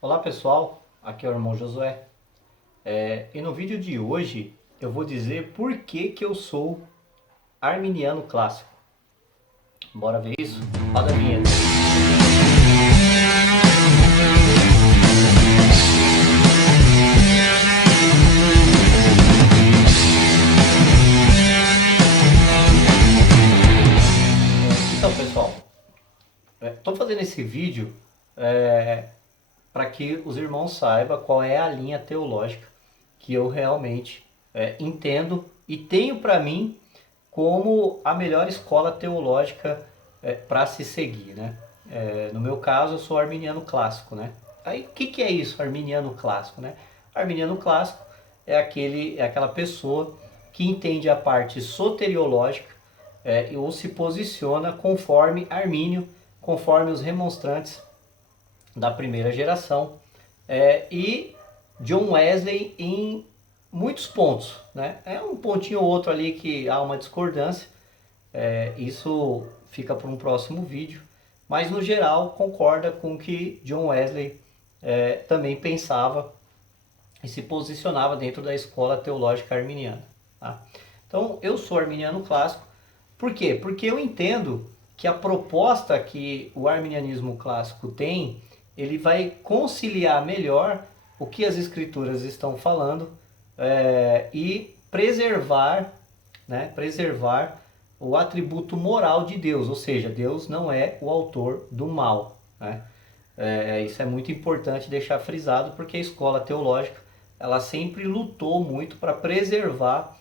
Olá pessoal, aqui é o irmão Josué. E no vídeo de hoje eu vou dizer por que eu sou arminiano clássico. Bora ver isso? Roda a vinheta. Então pessoal, estou fazendo esse vídeo para que os irmãos saibam qual é a linha teológica que eu realmente entendo e tenho para mim como a melhor escola teológica para se seguir, né? No meu caso, eu sou arminiano clássico, né? Aí, o que é isso, arminiano clássico, né? Arminiano clássico é aquela pessoa que entende a parte soteriológica ou se posiciona conforme Armínio, conforme os remonstrantes da primeira geração e John Wesley em muitos pontos, né? É um pontinho ou outro ali que há uma discordância, isso fica para um próximo vídeo, mas no geral concorda com o que John Wesley também pensava e se posicionava dentro da escola teológica arminiana. Tá? Então eu sou arminiano clássico, por quê? Porque eu entendo que a proposta que o arminianismo clássico tem, ele vai conciliar melhor o que as escrituras estão falando e preservar, né, preservar o atributo moral de Deus, ou seja, Deus não é o autor do mal. Né? Isso é muito importante deixar frisado, porque a escola teológica ela sempre lutou muito para preservar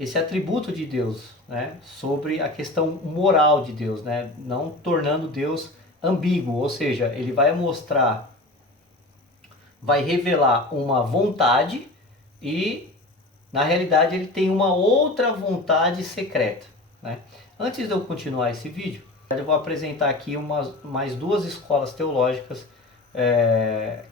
esse atributo de Deus, né, sobre a questão moral de Deus, né, não tornando Deus ambíguo, ou seja, ele vai mostrar, vai revelar uma vontade e na realidade ele tem uma outra vontade secreta. Né? Antes de eu continuar esse vídeo, eu vou apresentar aqui mais duas escolas teológicas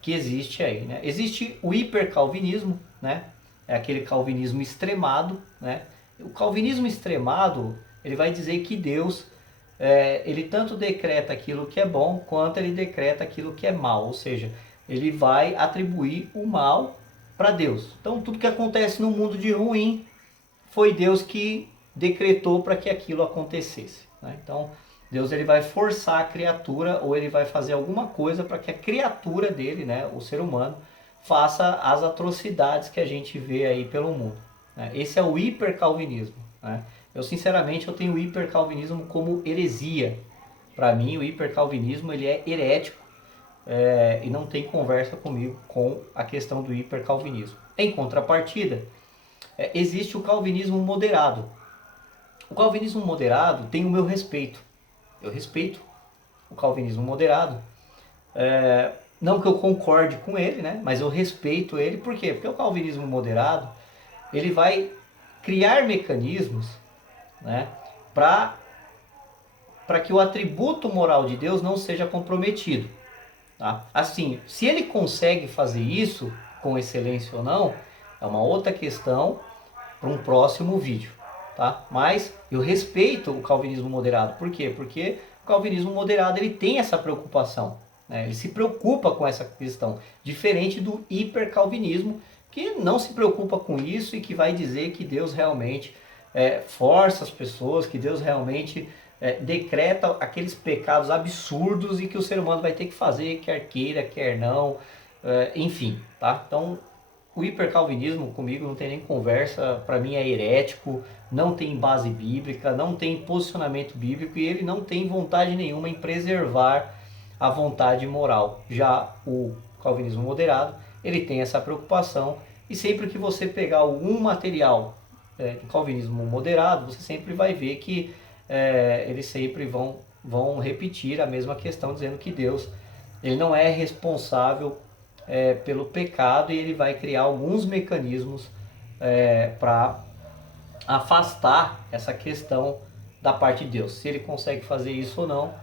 que existe aí. Né? Existe o hipercalvinismo, né? É aquele calvinismo extremado. Né? O calvinismo extremado ele vai dizer que Deus ele tanto decreta aquilo que é bom quanto ele decreta aquilo que é mal, ou seja, ele vai atribuir o mal para Deus. Então tudo que acontece no mundo de ruim foi Deus que decretou para que aquilo acontecesse. Né? Então Deus ele vai forçar a criatura ou ele vai fazer alguma coisa para que a criatura dele, né, o ser humano, faça as atrocidades que a gente vê aí pelo mundo. Né? Esse é o hipercalvinismo. Né? Eu sinceramente eu tenho o hipercalvinismo como heresia. Para mim o hipercalvinismo ele é herético e não tem conversa comigo com a questão do hipercalvinismo. Em contrapartida, existe o calvinismo moderado. O calvinismo moderado tem o meu respeito. Eu respeito o calvinismo moderado. Não que eu concorde com ele, né? Mas eu respeito ele. Por quê? Porque o calvinismo moderado ele vai criar mecanismos, né, para que o atributo moral de Deus não seja comprometido. Tá? Assim, se ele consegue fazer isso com excelência ou não, é uma outra questão para um próximo vídeo. Tá? Mas eu respeito o calvinismo moderado. Por quê? Porque o calvinismo moderado ele tem essa preocupação. Né? Ele se preocupa com essa questão. Diferente do hipercalvinismo, que não se preocupa com isso e que vai dizer que Deus realmente força as pessoas, que Deus realmente decreta aqueles pecados absurdos e que o ser humano vai ter que fazer, quer queira, quer não, enfim. Tá? Então, o hipercalvinismo comigo não tem nem conversa, para mim é herético, não tem base bíblica, não tem posicionamento bíblico e ele não tem vontade nenhuma em preservar a vontade moral. Já o calvinismo moderado, ele tem essa preocupação e sempre que você pegar algum material do calvinismo moderado, você sempre vai ver que eles sempre vão repetir a mesma questão, dizendo que Deus ele não é responsável pelo pecado e ele vai criar alguns mecanismos para afastar essa questão da parte de Deus. Se ele consegue fazer isso ou não,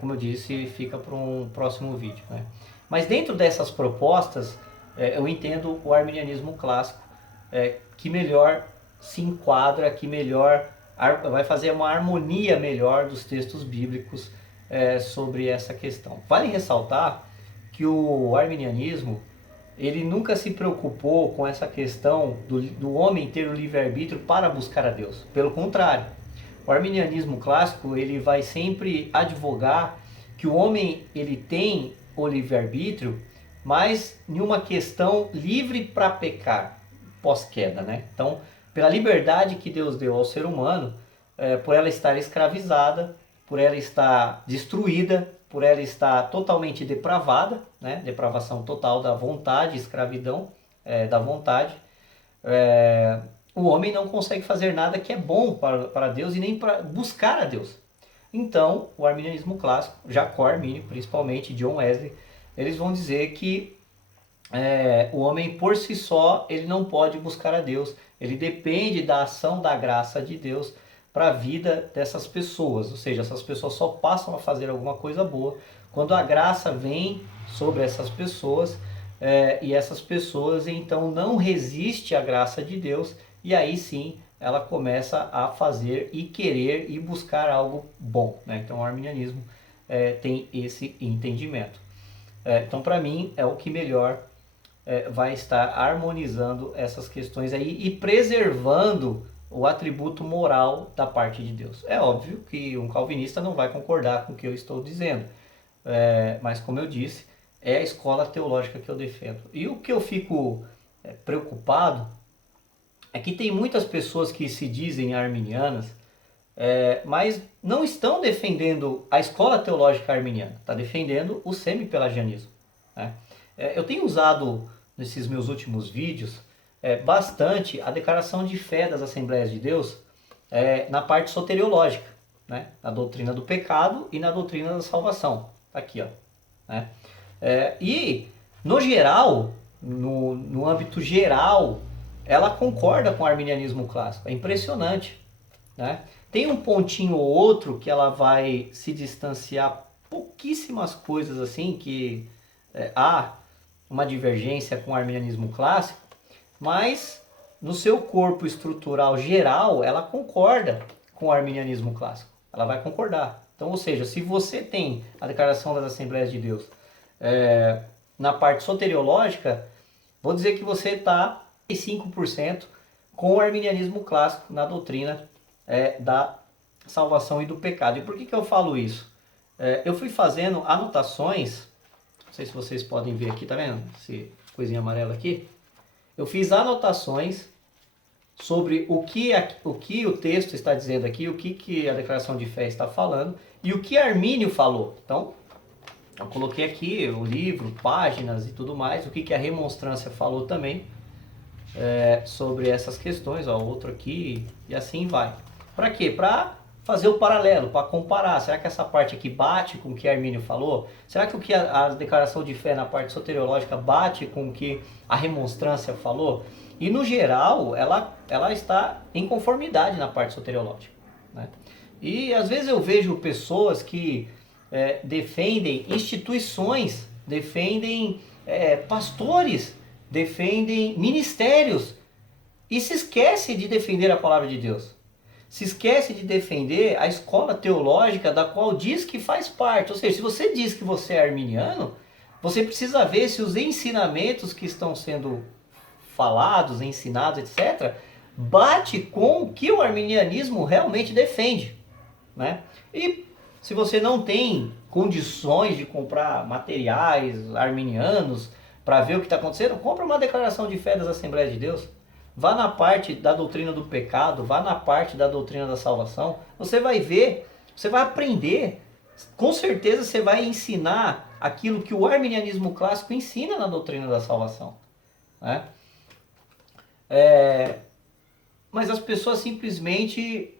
como eu disse, fica para um próximo vídeo. Né? Mas dentro dessas propostas, eu entendo o arminianismo clássico que melhor se enquadra, que melhor vai fazer uma harmonia melhor dos textos bíblicos sobre essa questão. Vale ressaltar que o arminianismo ele nunca se preocupou com essa questão do homem ter o livre-arbítrio para buscar a Deus. Pelo contrário, o arminianismo clássico ele vai sempre advogar que o homem ele tem o livre-arbítrio, mas em uma questão livre para pecar pós-queda, né? Então, pela liberdade que Deus deu ao ser humano, por ela estar escravizada, por ela estar destruída, por ela estar totalmente depravada, né? Depravação total da vontade, escravidão da vontade, o homem não consegue fazer nada que é bom para Deus e nem para buscar a Deus. Então, o arminianismo clássico, Jacó Armínio, principalmente John Wesley, eles vão dizer que o homem por si só ele não pode buscar a Deus, ele depende da ação da graça de Deus para a vida dessas pessoas, ou seja, essas pessoas só passam a fazer alguma coisa boa quando a graça vem sobre essas pessoas e essas pessoas então não resistem à graça de Deus e aí sim ela começa a fazer e querer e buscar algo bom, né? Então o arminianismo tem esse entendimento. Então para mim é o que melhor vai estar harmonizando essas questões aí e preservando o atributo moral da parte de Deus. É óbvio que um calvinista não vai concordar com o que eu estou dizendo, mas como eu disse, é a escola teológica que eu defendo. E o que eu fico preocupado é que tem muitas pessoas que se dizem arminianas, mas não estão defendendo a escola teológica arminiana, está defendendo o semi-pelagianismo, né? Eu tenho usado nesses meus últimos vídeos bastante a declaração de fé das Assembleias de Deus na parte soteriológica, né? Na doutrina do pecado e na doutrina da salvação. Tá aqui, ó, né? E no geral, no âmbito geral, ela concorda com o arminianismo clássico. É impressionante, né? Tem um pontinho ou outro que ela vai se distanciar pouquíssimas coisas assim, que há uma divergência com o arminianismo clássico, mas no seu corpo estrutural geral, ela concorda com o arminianismo clássico. Ela vai concordar. Então, ou seja, se você tem a declaração das Assembleias de Deus na parte soteriológica, vou dizer que você está 5% com o arminianismo clássico na doutrina da salvação e do pecado. E por que eu falo isso? Eu fui fazendo anotações, não sei se vocês podem ver aqui, tá vendo? Essa coisinha amarela aqui. Eu fiz anotações sobre o que o texto está dizendo aqui, o que a declaração de fé está falando e o que Armínio falou. Então, eu coloquei aqui o livro, páginas e tudo mais, o que a remonstrância falou também sobre essas questões, ó, outro aqui e assim vai. Para quê? Para fazer o paralelo, para comparar. Será que essa parte aqui bate com o que Armínio falou? Será que o que a declaração de fé na parte soteriológica bate com o que a remonstrância falou? E no geral, ela está em conformidade na parte soteriológica, né? E às vezes eu vejo pessoas que defendem instituições, defendem pastores, defendem ministérios e se esquece de defender a palavra de Deus. Se esquece de defender a escola teológica da qual diz que faz parte. Ou seja, se você diz que você é arminiano, você precisa ver se os ensinamentos que estão sendo falados, ensinados, etc., bate com o que o arminianismo realmente defende, né? E se você não tem condições de comprar materiais arminianos para ver o que está acontecendo, compra uma declaração de fé das Assembleias de Deus. Vá na parte da doutrina do pecado, vá na parte da doutrina da salvação. Você vai ver, você vai aprender. Com certeza você vai ensinar aquilo que o arminianismo clássico ensina na doutrina da salvação, né? Mas as pessoas simplesmente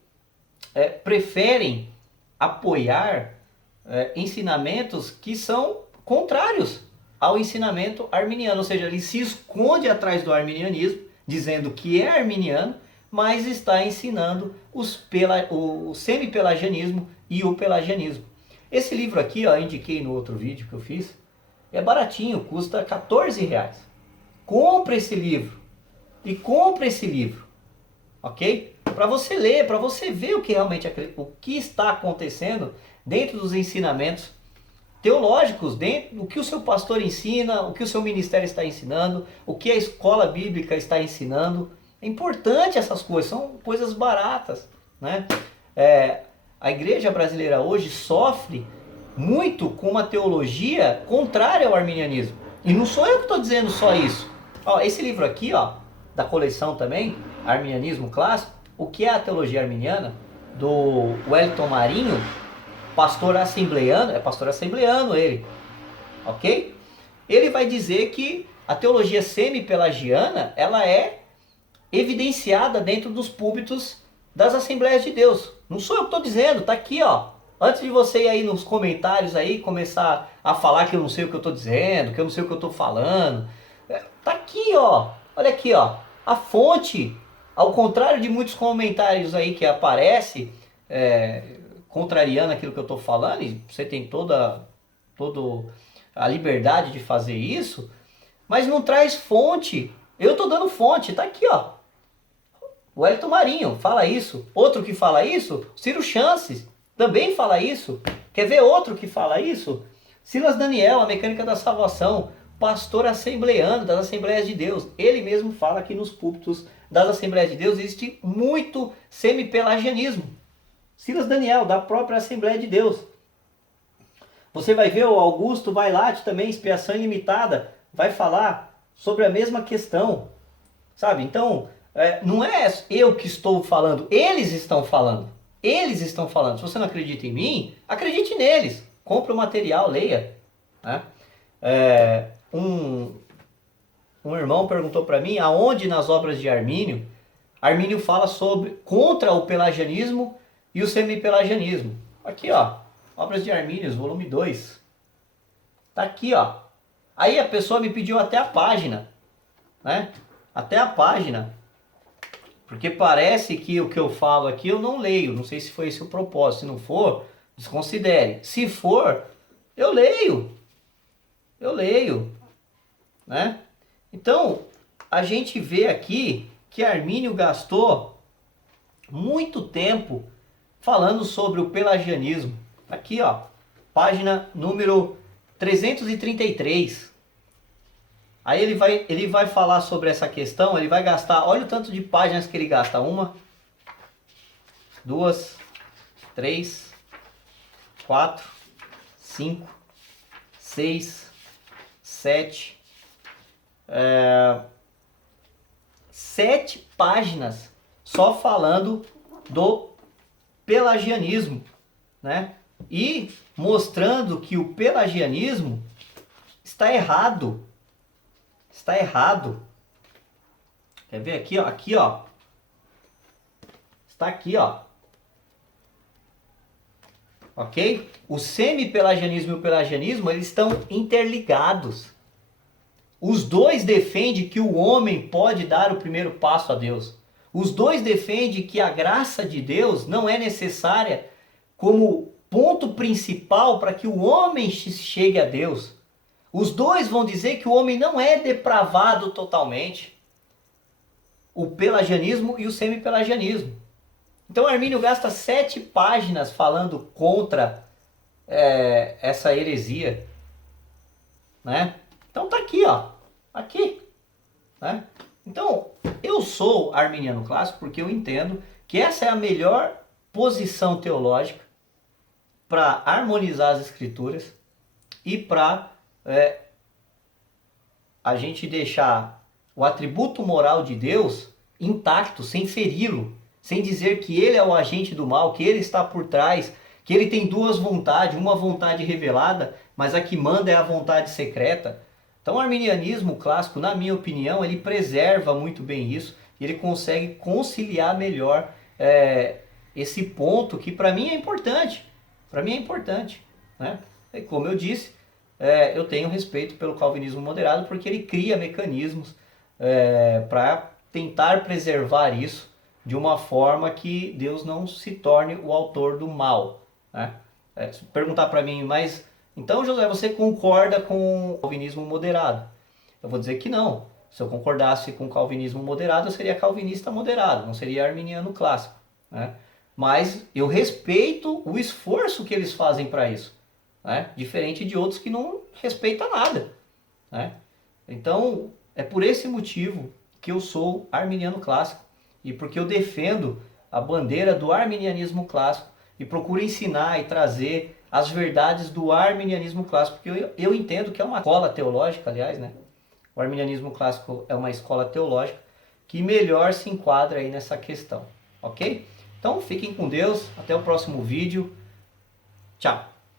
preferem apoiar ensinamentos que são contrários ao ensinamento arminiano. Ou seja, ele se esconde atrás do arminianismo, dizendo que é arminiano, mas está ensinando o semi-pelagianismo e o pelagianismo. Esse livro aqui, ó, eu indiquei no outro vídeo que eu fiz, é baratinho, custa R$14. Compre esse livro e compre esse livro, ok? Para você ler, para você ver o que realmente o que está acontecendo dentro dos ensinamentos teológicos, dentro do que o seu pastor ensina, o que o seu ministério está ensinando, o que a escola bíblica está ensinando. É importante essas coisas, são coisas baratas, né? A igreja brasileira hoje sofre muito com uma teologia contrária ao arminianismo. E não sou eu que estou dizendo só isso. Ó, esse livro aqui, ó, da coleção também, Arminianismo Clássico, o que é a teologia arminiana, do Wellington Marinho, pastor assembleano, é pastor assembleano ele, ok? Ele vai dizer que a teologia semi-pelagiana, ela é evidenciada dentro dos púlpitos das Assembleias de Deus. Não sou eu que estou dizendo, tá aqui, ó. Antes de você ir aí nos comentários aí, começar a falar que eu não sei o que eu estou dizendo, que eu não sei o que eu estou falando, tá aqui, ó. Olha aqui, ó. A fonte, ao contrário de muitos comentários aí que aparece, contrariando aquilo que eu estou falando, e você tem toda a liberdade de fazer isso, mas não traz fonte. Eu estou dando fonte, tá aqui, ó. O Wellington Marinho fala isso. Outro que fala isso, Ciro Chances, também fala isso. Quer ver outro que fala isso? Silas Daniel, A Mecânica da Salvação, pastor assembleano das Assembleias de Deus. Ele mesmo fala que nos púlpitos das Assembleias de Deus existe muito semi-pelagianismo. Silas Daniel, da própria Assembleia de Deus. Você vai ver o Augusto Vailate também, Expiação Ilimitada, vai falar sobre a mesma questão. Sabe? Então, não é eu que estou falando, eles estão falando. Eles estão falando. Se você não acredita em mim, acredite neles. Compre o material, leia. Né? Um irmão perguntou para mim aonde nas obras de Armínio, Armínio fala contra o pelagianismo e o semi-pelagianismo. Aqui, ó, Obras de Armínio, volume 2. Tá aqui, ó. Aí a pessoa me pediu até a página, né? Até a página. Porque parece que o que eu falo aqui eu não leio. Não sei se foi esse o propósito. Se não for, desconsidere. Se for, eu leio. Eu leio. Né? Então, a gente vê aqui que Armínio gastou muito tempo falando sobre o pelagianismo. Aqui, ó, página número 333. Aí ele vai falar sobre essa questão, ele vai gastar, olha o tanto de páginas que ele gasta. 1, 2, 3, 4, 5, 6, 7, 7 páginas só falando do pelagianismo, né? E mostrando que o pelagianismo está errado. Está errado. Quer ver aqui, ó? Aqui, ó. Está aqui, ó. Ok? O semi-pelagianismo e o pelagianismo, eles estão interligados. Os dois defendem que o homem pode dar o primeiro passo a Deus. Os dois defendem que a graça de Deus não é necessária como ponto principal para que o homem chegue a Deus. Os dois vão dizer que o homem não é depravado totalmente. O pelagianismo e o semi-pelagianismo. Então Armínio gasta 7 páginas falando contra essa heresia. Né? Então tá aqui, ó. Aqui. Né? Então, eu sou arminiano clássico porque eu entendo que essa é a melhor posição teológica para harmonizar as escrituras e para a gente deixar o atributo moral de Deus intacto, sem feri-lo, sem dizer que ele é o agente do mal, que ele está por trás, que ele tem duas vontades, uma vontade revelada, mas a que manda é a vontade secreta. Então o arminianismo clássico, na minha opinião, ele preserva muito bem isso, ele consegue conciliar melhor esse ponto que para mim é importante. Para mim é importante. Né? E como eu disse, eu tenho respeito pelo calvinismo moderado porque ele cria mecanismos para tentar preservar isso de uma forma que Deus não se torne o autor do mal. Né? Se perguntar para mim, mas então José, você concorda com o calvinismo moderado? Eu vou dizer que não. Se eu concordasse com o calvinismo moderado, eu seria calvinista moderado, não seria arminiano clássico. Né? Mas eu respeito o esforço que eles fazem para isso. né? Diferente de outros que não respeitam nada, né? Então, é por esse motivo que eu sou arminiano clássico e porque eu defendo a bandeira do arminianismo clássico e procuro ensinar e trazer as verdades do arminianismo clássico, porque eu entendo que é uma escola teológica, aliás, né? O arminianismo clássico é uma escola teológica que melhor se enquadra aí nessa questão, ok? Então, fiquem com Deus, até o próximo vídeo, tchau!